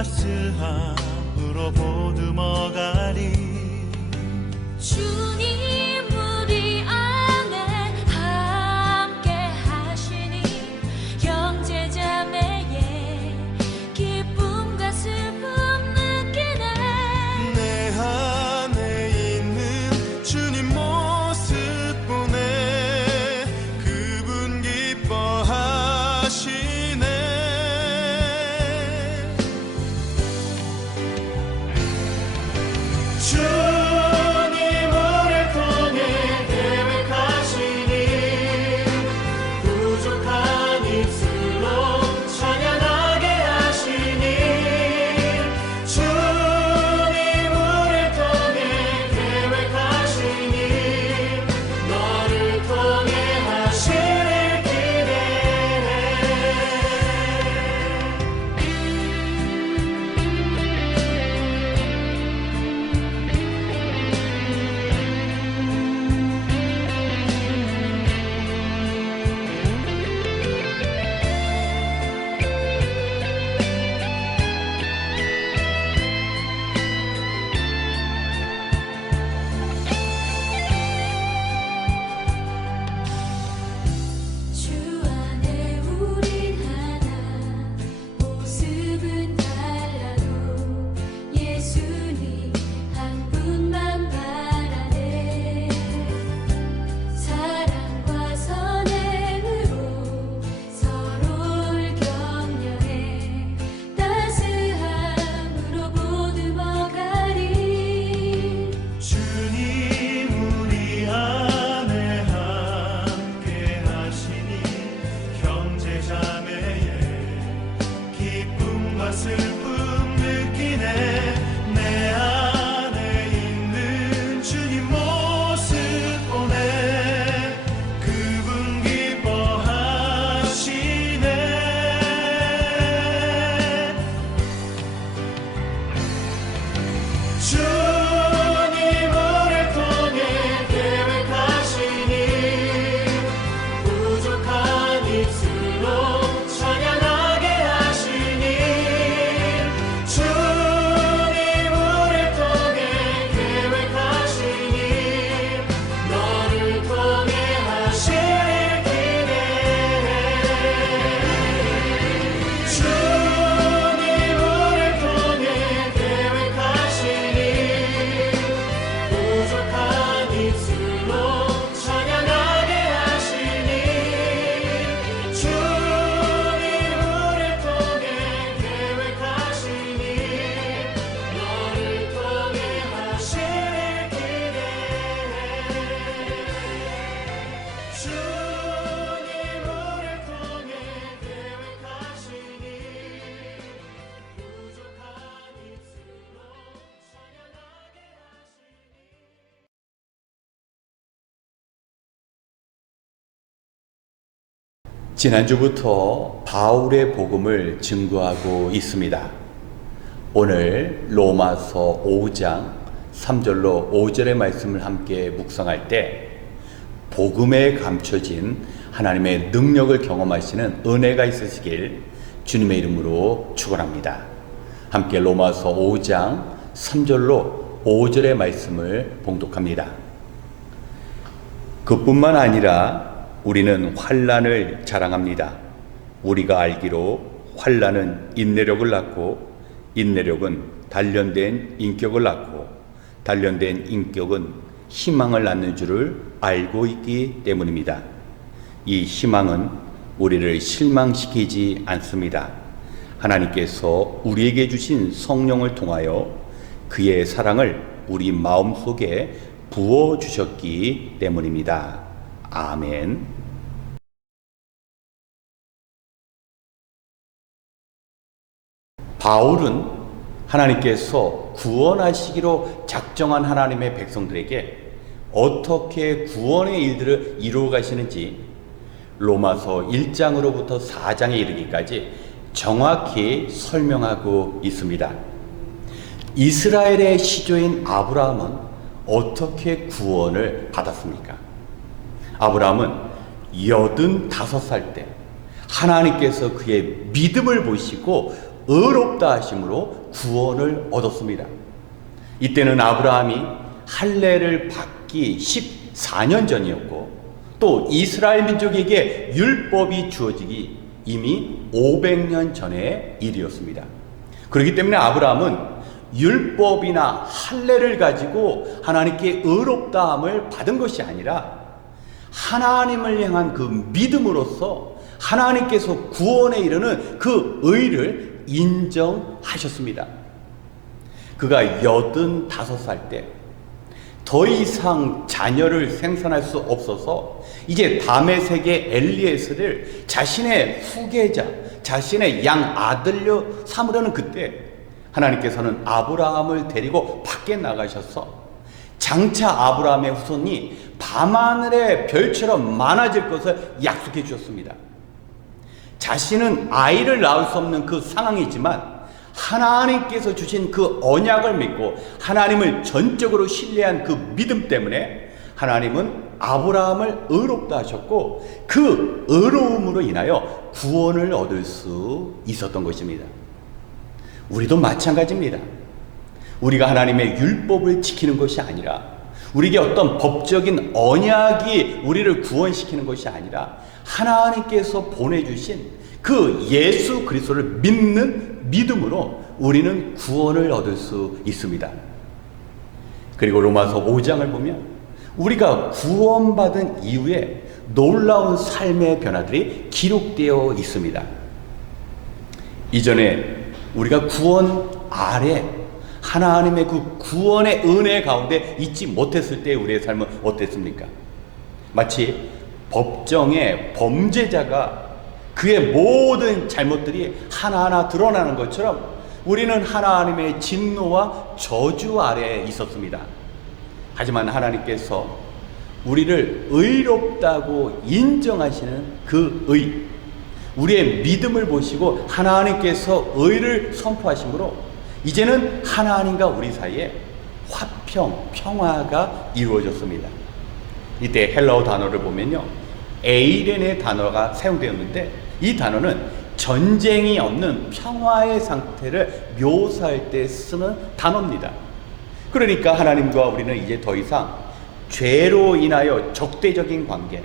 따스함으로 보듬어가리. 주님 우리 안에 함께 하시니 형제자매의 기쁨과 슬픔 느끼네. 내 안에 있는 주님 모습 보네. 그분 기뻐하시네. 주님 우리를 통해 계획하시니 부족한 입술로 찬양하게 하시니. 주님 우리를 통해 계획하시니 너를 통해 하시길 기대해. 주 안에 우린 하나 모습은 달라도 예수님 한 분만 바라네. 사랑과 선행으로 서로를 격려해 따스함으로 보듬어가리. 주님 우리 안에 함께 하시니 형제자매의 기쁨과 슬픔 느끼네. 내 안에 있는 주님 모습 보네. 그분 기뻐하시네. 주님 우리를 통해 계획하시니 부족한 입술로 찬양하게 하시니. 주님 우리를 통해 계획하시니 너를 통해 하시길 기대해. 주님 우리를 통해 계획하시니 부족한 입술로 찬양하게 하시니. 주님 우리를 통해 계획하시니 너를 통해 하시길 기대해. 주님 우리를 통해 계획하시니 부족한 입술로 찬양하게 하시니. 지난주부터 바울의 복음을 증거하고 있습니다. 오늘 로마서 5장 3절로 5절의 말씀을 함께 묵상할 때 복음에 감춰진 하나님의 능력을 경험하시는 은혜가 있으시길 주님의 이름으로 축원합니다. 함께 로마서 5장 3절로 5절의 말씀을 봉독합니다. 그뿐만 아니라 우리는 환난을 자랑합니다. 우리가 알기로 환난은 인내력을 낳고 인내력은 단련된 인격을 낳고 단련된 인격은 희망을 낳는 줄을 알고 있기 때문입니다. 이 희망은 우리를 실망시키지 않습니다. 하나님께서 우리에게 주신 성령을 통하여 그의 사랑을 우리 마음속에 부어주셨기 때문입니다. 아멘. 바울은 하나님께서 구원하시기로 작정한 하나님의 백성들에게 어떻게 구원의 일들을 이루어 가시는지 로마서 1장으로부터 4장에 이르기까지 정확히 설명하고 있습니다. 이스라엘의 시조인 아브라함은 어떻게 구원을 받았습니까? 아브라함은 85살 때 하나님께서 그의 믿음을 보시고 의롭다 하심으로 구원을 얻었습니다. 이때는 아브라함이 할례를 받기 14년 전이었고 또 이스라엘 민족에게 율법이 주어지기 이미 500년 전의 일이었습니다. 그렇기 때문에 아브라함은 율법이나 할례를 가지고 하나님께 의롭다함을 받은 것이 아니라 하나님을 향한 그 믿음으로써 하나님께서 구원에 이르는 그 의를 인정하셨습니다. 그가 85살 때 더 이상 자녀를 생산할 수 없어서 이제 다메섹의 엘리에스를 자신의 후계자, 자신의 양 아들로 삼으려는 그때 하나님께서는 아브라함을 데리고 밖에 나가셔서 장차 아브라함의 후손이 밤하늘의 별처럼 많아질 것을 약속해 주셨습니다. 자신은 아이를 낳을 수 없는 그 상황이지만 하나님께서 주신 그 언약을 믿고 하나님을 전적으로 신뢰한 그 믿음 때문에 하나님은 아브라함을 의롭다 하셨고 그 의로움으로 인하여 구원을 얻을 수 있었던 것입니다. 우리도 마찬가지입니다. 우리가 하나님의 율법을 지키는 것이 아니라 우리에게 어떤 법적인 언약이 우리를 구원시키는 것이 아니라 하나님께서 보내주신 그 예수 그리스도를 믿는 믿음으로 우리는 구원을 얻을 수 있습니다. 그리고 로마서 5장을 보면 우리가 구원받은 이후에 놀라운 삶의 변화들이 기록되어 있습니다. 이전에 우리가 구원 아래 하나님의 그 구원의 은혜 가운데 있지 못했을 때 우리의 삶은 어땠습니까? 마치 법정의 범죄자가 그의 모든 잘못들이 하나하나 드러나는 것처럼 우리는 하나님의 진노와 저주 아래에 있었습니다. 하지만 하나님께서 우리를 의롭다고 인정하시는 그 의, 우리의 믿음을 보시고 하나님께서 의를 선포하심으로 이제는 하나님과 우리 사이에 화평, 평화가 이루어졌습니다. 이때 헬라어 단어를 보면요, 에이렌의 단어가 사용되었는데 이 단어는 전쟁이 없는 평화의 상태를 묘사할 때 쓰는 단어입니다. 그러니까 하나님과 우리는 이제 더 이상 죄로 인하여 적대적인 관계,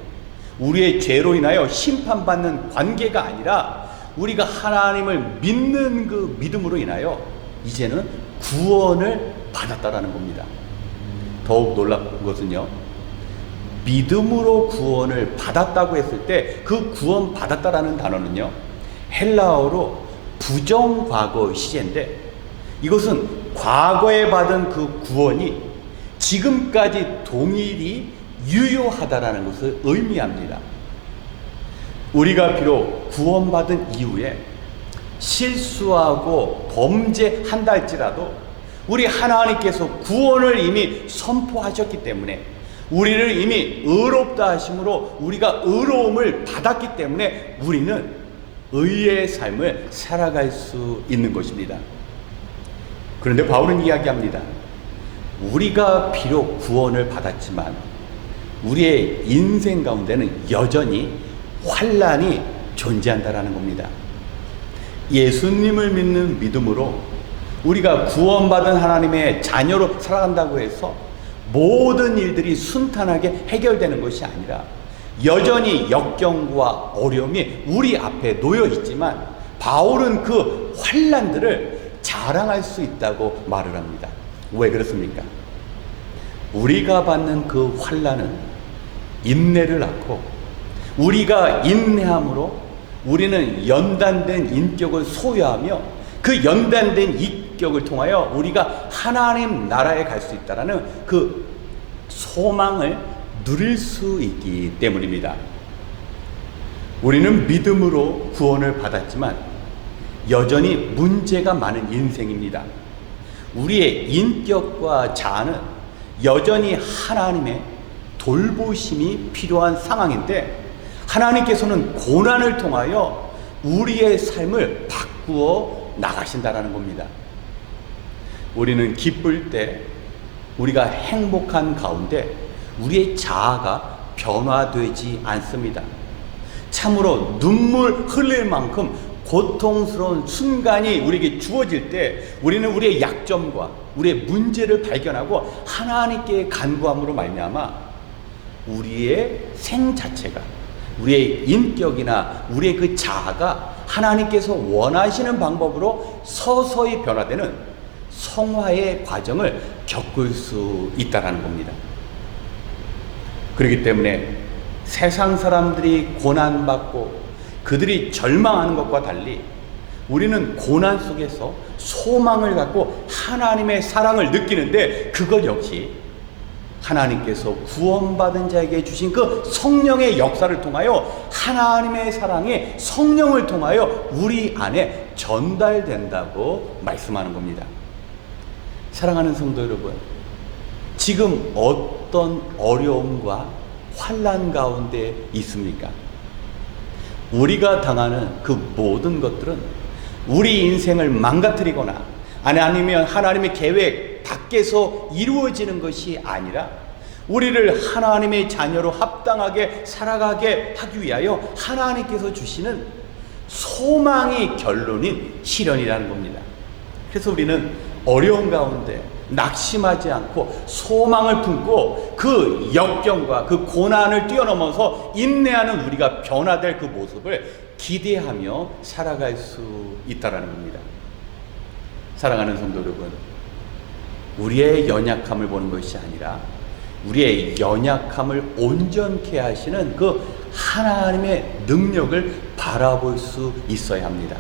우리의 죄로 인하여 심판받는 관계가 아니라 우리가 하나님을 믿는 그 믿음으로 인하여 이제는 구원을 받았다라는 겁니다. 더욱 놀라운 것은요, 믿음으로 구원을 받았다고 했을 때 그 구원 받았다라는 단어는요, 헬라어로 부정과거 시제인데 이것은 과거에 받은 그 구원이 지금까지 동일히 유효하다라는 것을 의미합니다. 우리가 비록 구원받은 이후에 실수하고 범죄한다 할지라도 우리 하나님께서 구원을 이미 선포하셨기 때문에 우리를 이미 의롭다 하심으로 우리가 의로움을 받았기 때문에 우리는 의의 삶을 살아갈 수 있는 것입니다. 그런데 바울은 이야기합니다. 우리가 비록 구원을 받았지만 우리의 인생 가운데는 여전히 환난이 존재한다라는 겁니다. 예수님을 믿는 믿음으로 우리가 구원받은 하나님의 자녀로 살아간다고 해서 모든 일들이 순탄하게 해결되는 것이 아니라 여전히 역경과 어려움이 우리 앞에 놓여 있지만 바울은 그 환난들을 자랑할 수 있다고 말을 합니다. 왜 그렇습니까? 우리가 받는 그 환난은 인내를 낳고 우리가 인내함으로 우리는 연단된 인격을 소유하며 그 연단된 인격을 통하여 우리가 하나님 나라에 갈 수 있다라는 그 소망을 누릴 수 있기 때문입니다. 우리는 믿음으로 구원을 받았지만 여전히 문제가 많은 인생입니다. 우리의 인격과 자아는 여전히 하나님의 돌보심이 필요한 상황인데 하나님께서는 고난을 통하여 우리의 삶을 바꾸어 나가신다라는 겁니다. 우리는 기쁠 때 우리가 행복한 가운데 우리의 자아가 변화되지 않습니다. 참으로 눈물 흘릴 만큼 고통스러운 순간이 우리에게 주어질 때 우리는 우리의 약점과 우리의 문제를 발견하고 하나님께 간구함으로 말미암아 우리의 생 자체가, 우리의 인격이나 우리의 그 자아가 하나님께서 원하시는 방법으로 서서히 변화되는 성화의 과정을 겪을 수 있다는 겁니다. 그렇기 때문에 세상 사람들이 고난받고 그들이 절망하는 것과 달리 우리는 고난 속에서 소망을 갖고 하나님의 사랑을 느끼는데, 그것 역시 하나님께서 구원받은 자에게 주신 그 성령의 역사를 통하여 하나님의 사랑이 성령을 통하여 우리 안에 전달된다고 말씀하는 겁니다. 사랑하는 성도 여러분, 지금 어떤 어려움과 환난 가운데 있습니까? 우리가 당하는 그 모든 것들은 우리 인생을 망가뜨리거나 아니면 하나님의 계획 밖에서 이루어지는 것이 아니라 우리를 하나님의 자녀로 합당하게 살아가게 하기 위하여 하나님께서 주시는 소망이 결론인 시련이라는 겁니다. 그래서 우리는 어려운 가운데 낙심하지 않고 소망을 품고 그 역경과 그 고난을 뛰어넘어서 인내하는 우리가 변화될 그 모습을 기대하며 살아갈 수 있다는 겁니다. 사랑하는 성도 여러분, 우리의 연약함을 보는 것이 아니라 우리의 연약함을 온전케 하시는 그 하나님의 능력을 바라볼 수 있어야 합니다.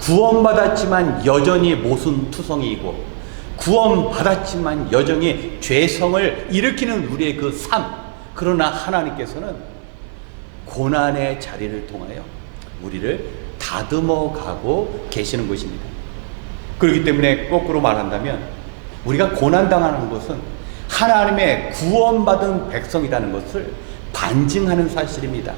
구원받았지만 여전히 모순투성이이고 구원받았지만 여전히 죄성을 일으키는 우리의 그 삶, 그러나 하나님께서는 고난의 자리를 통하여 우리를 다듬어 가고 계시는 것입니다. 그렇기 때문에 거꾸로 말한다면 우리가 고난당하는 것은 하나님의 구원받은 백성이라는 것을 반증하는 사실입니다.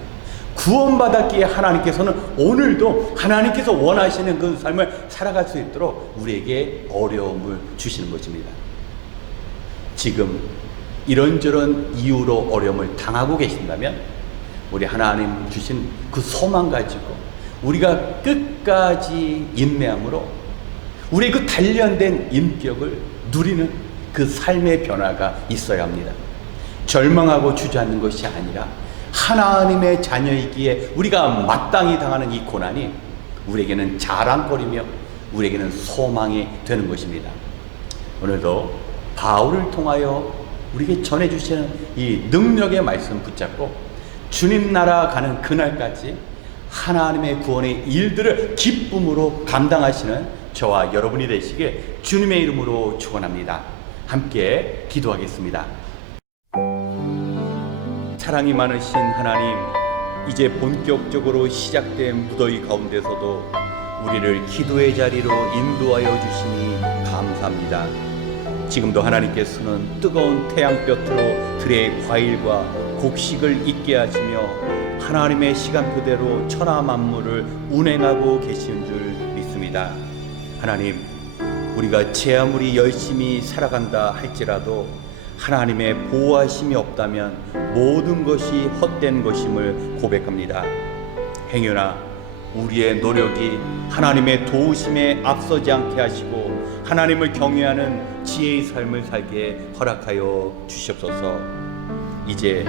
구원받았기에 하나님께서는 오늘도 하나님께서 원하시는 그 삶을 살아갈 수 있도록 우리에게 어려움을 주시는 것입니다. 지금 이런저런 이유로 어려움을 당하고 계신다면 우리 하나님 주신 그 소망 가지고 우리가 끝까지 인내함으로 우리의 그 단련된 인격을 누리는 그 삶의 변화가 있어야 합니다. 절망하고 주저앉는 것이 아니라 하나님의 자녀이기에 우리가 마땅히 당하는 이 고난이 우리에게는 자랑거리며 우리에게는 소망이 되는 것입니다. 오늘도 바울을 통하여 우리에게 전해주시는 이 능력의 말씀 붙잡고 주님 나라 가는 그날까지 하나님의 구원의 일들을 기쁨으로 감당하시는 저와 여러분이 되시길 주님의 이름으로 축원합니다. 함께 기도하겠습니다. 사랑이 많으신 하나님, 이제 본격적으로 시작된 무더위 가운데서도 우리를 기도의 자리로 인도하여 주시니 감사합니다. 지금도 하나님께서는 뜨거운 태양볕으로 들의 과일과 곡식을 익게 하시며 하나님의 시간표대로 천하 만물을 운행하고 계시는 줄 믿습니다. 하나님, 우리가 제 아무리 열심히 살아간다 할지라도 하나님의 보호하심이 없다면 모든 것이 헛된 것임을 고백합니다. 행여나 우리의 노력이 하나님의 도우심에 앞서지 않게 하시고 하나님을 경외하는 지혜의 삶을 살게 허락하여 주시옵소서. 이제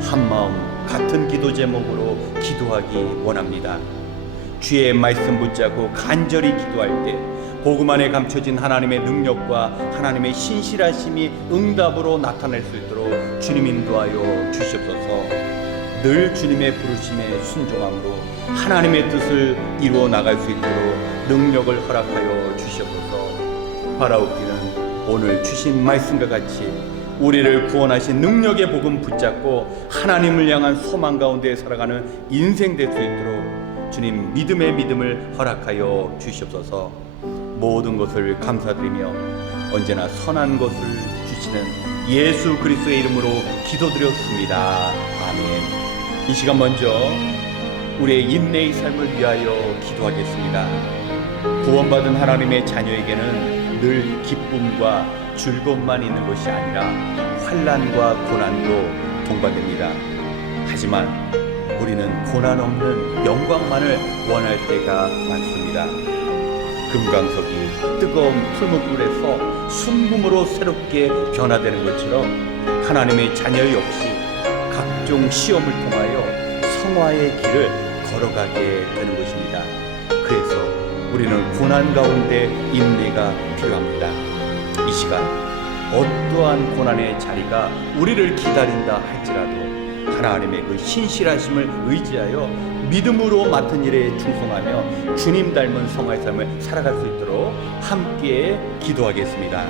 한마음 같은 기도 제목으로 기도하기 원합니다. 주의 말씀 붙잡고 간절히 기도할 때 복음 안에 감춰진 하나님의 능력과 하나님의 신실하심이 응답으로 나타날 수 있도록 주님 인도하여 주시옵소서. 늘 주님의 부르심에 순종함으로 하나님의 뜻을 이루어 나갈 수 있도록 능력을 허락하여 주시옵소서. 바라옵기는 오늘 주신 말씀과 같이 우리를 구원하신 능력의 복음 붙잡고 하나님을 향한 소망 가운데 살아가는 인생 될 수 있도록 주님 믿음의 믿음을 허락하여 주시옵소서. 모든 것을 감사드리며 언제나 선한 것을 주시는 예수 그리스도의 이름으로 기도드렸습니다. 아멘. 이 시간 먼저 우리의 인내의 삶을 위하여 기도하겠습니다. 구원받은 하나님의 자녀에게는 늘 기쁨과 즐거움만 있는 것이 아니라 환난과 고난도 동반됩니다. 하지만 우리는 고난 없는 영광만을 원할 때가 많습니다. 금강석이 뜨거운 풀무불에서 순금으로 새롭게 변화되는 것처럼 하나님의 자녀 역시 각종 시험을 통하여 성화의 길을 걸어가게 되는 것입니다. 그래서 우리는 고난 가운데 인내가 필요합니다. 이 시간 어떠한 고난의 자리가 우리를 기다린다 할지라도 하나님의 그 신실하심을 의지하여 믿음으로 맡은 일에 충성하며 주님 닮은 성화의 삶을 살아갈 수 있도록 함께 기도하겠습니다.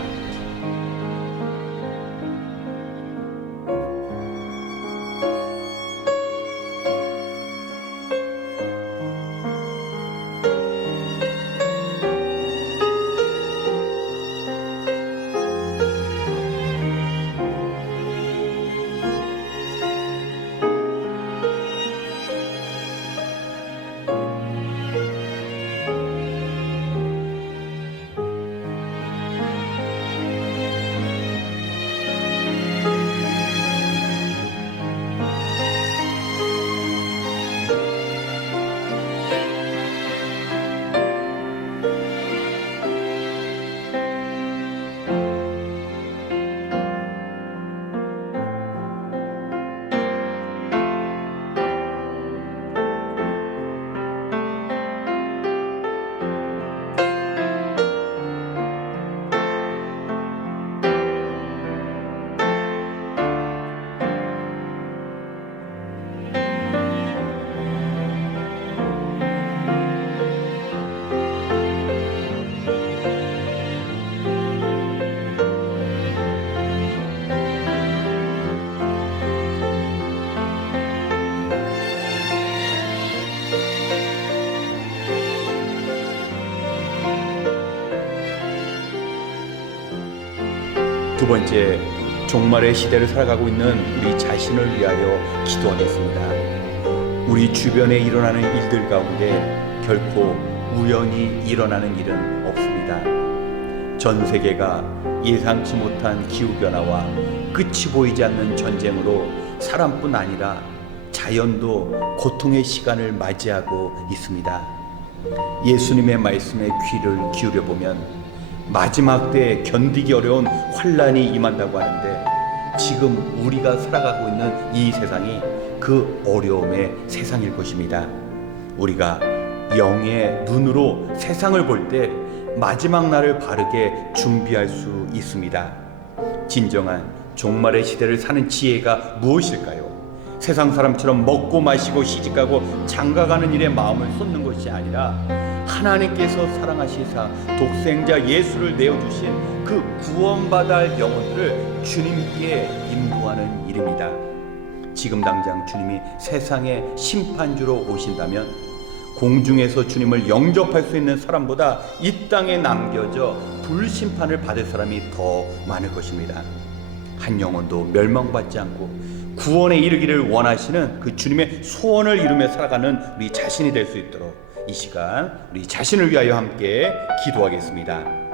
두 번째, 종말의 시대를 살아가고 있는 우리 자신을 위하여 기도하겠습니다. 우리 주변에 일어나는 일들 가운데 결코 우연히 일어나는 일은 없습니다. 전 세계가 예상치 못한 기후변화와 끝이 보이지 않는 전쟁으로 사람뿐 아니라 자연도 고통의 시간을 맞이하고 있습니다. 예수님의 말씀에 귀를 기울여 보면 마지막 때에 견디기 어려운 환란이 임한다고 하는데 지금 우리가 살아가고 있는 이 세상이 그 어려움의 세상일 것입니다. 우리가 영의 눈으로 세상을 볼 때 마지막 날을 바르게 준비할 수 있습니다. 진정한 종말의 시대를 사는 지혜가 무엇일까요? 세상 사람처럼 먹고 마시고 시집가고 장가가는 일에 마음을 쏟는 것이 아니라 하나님께서 사랑하시사 독생자 예수를 내어주신 그 구원받아 할 영혼들을 주님께 인도하는 일입니다. 지금 당장 주님이 세상의 심판주로 오신다면 공중에서 주님을 영접할 수 있는 사람보다 이 땅에 남겨져 불심판을 받을 사람이 더 많을 것입니다. 한 영혼도 멸망받지 않고 구원에 이르기를 원하시는 그 주님의 소원을 이루며 살아가는 우리 자신이 될 수 있도록 이 시간 우리 자신을 위하여 함께 기도하겠습니다.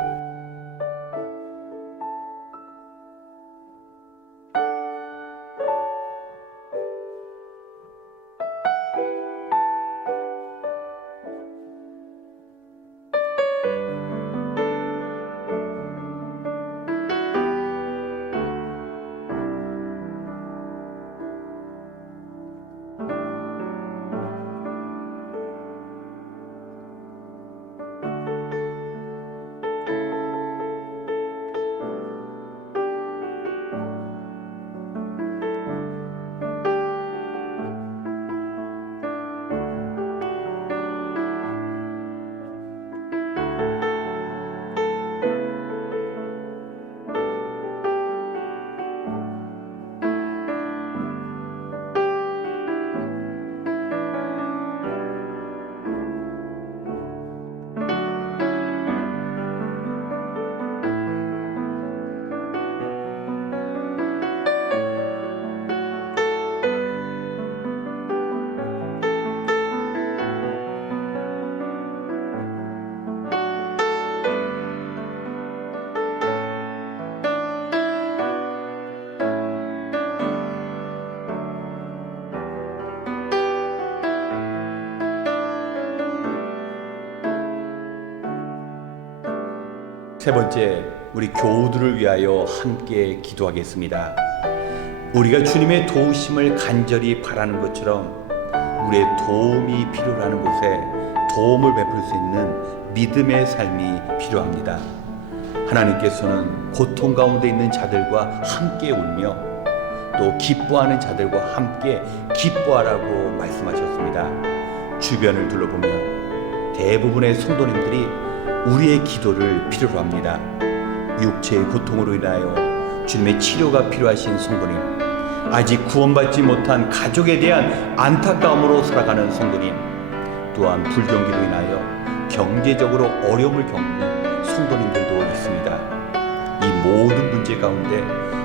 세 번째, 우리 교우들을 위하여 함께 기도하겠습니다. 우리가 주님의 도우심을 간절히 바라는 것처럼 우리의 도움이 필요하는 곳에 도움을 베풀 수 있는 믿음의 삶이 필요합니다. 하나님께서는 고통 가운데 있는 자들과 함께 울며 또 기뻐하는 자들과 함께 기뻐하라고 말씀하셨습니다. 주변을 둘러보면 대부분의 성도님들이 우리의 기도를 필요로 합니다. 육체의 고통으로 인하여 주님의 치료가 필요하신 성도님, 아직 구원받지 못한 가족에 대한 안타까움으로 살아가는 성도님, 또한 불경기로 인하여 경제적으로 어려움을 겪는 성도님들도 있습니다. 이 모든 문제 가운데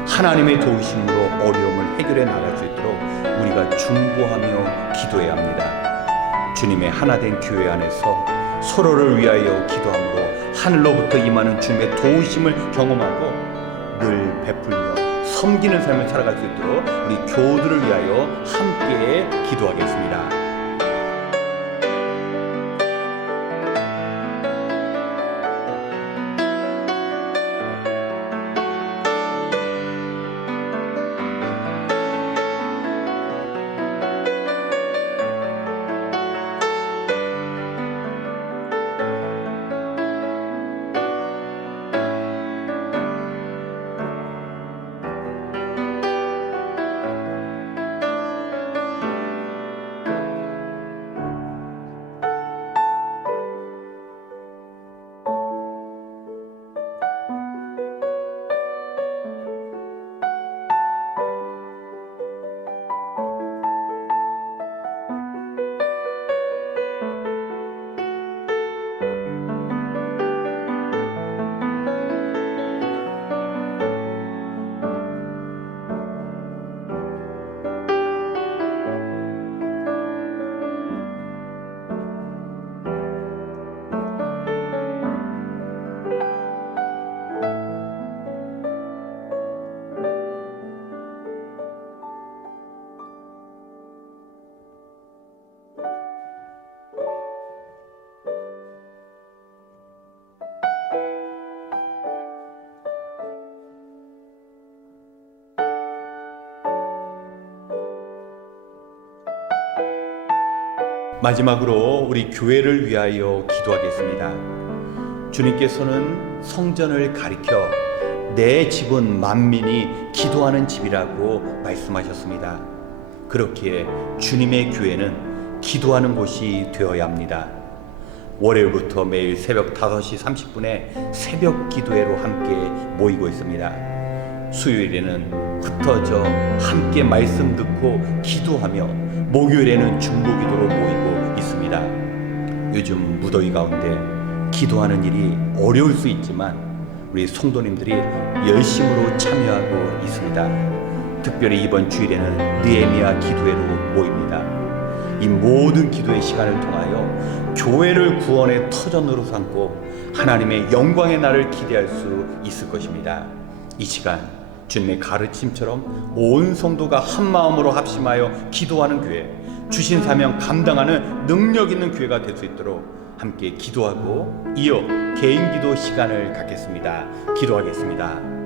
하나님의 도우심으로 어려움을 해결해 나갈 수 있도록 우리가 중보하며 기도해야 합니다. 주님의 하나된 교회 안에서 서로를 위하여 기도함으로 하늘로부터 임하는 주님의 도우심을 경험하고 늘 베풀며 섬기는 삶을 살아갈 수 있도록 우리 교우들을 위하여 함께 기도하겠습니다. 마지막으로 우리 교회를 위하여 기도하겠습니다. 주님께서는 성전을 가리켜 내 집은 만민이 기도하는 집이라고 말씀하셨습니다. 그렇기에 주님의 교회는 기도하는 곳이 되어야 합니다. 월요일부터 매일 새벽 5시 30분에 새벽 기도회로 함께 모이고 있습니다. 수요일에는 흩어져 함께 말씀 듣고 기도하며 목요일에는 중보기도로 모이고 있습니다. 요즘 무더위 가운데 기도하는 일이 어려울 수 있지만 우리 성도님들이 열심으로 참여하고 있습니다. 특별히 이번 주일에는 느헤미야 기도회로 모입니다. 이 모든 기도의 시간을 통하여 교회를 구원의 터전으로 삼고 하나님의 영광의 날을 기대할 수 있을 것입니다. 이 시간 주님의 가르침처럼 온 성도가 한 마음으로 합심하여 기도하는 교회, 주신 사명 감당하는 능력 있는 교회가 될 수 있도록 함께 기도하고 이어 개인 기도 시간을 갖겠습니다. 기도하겠습니다.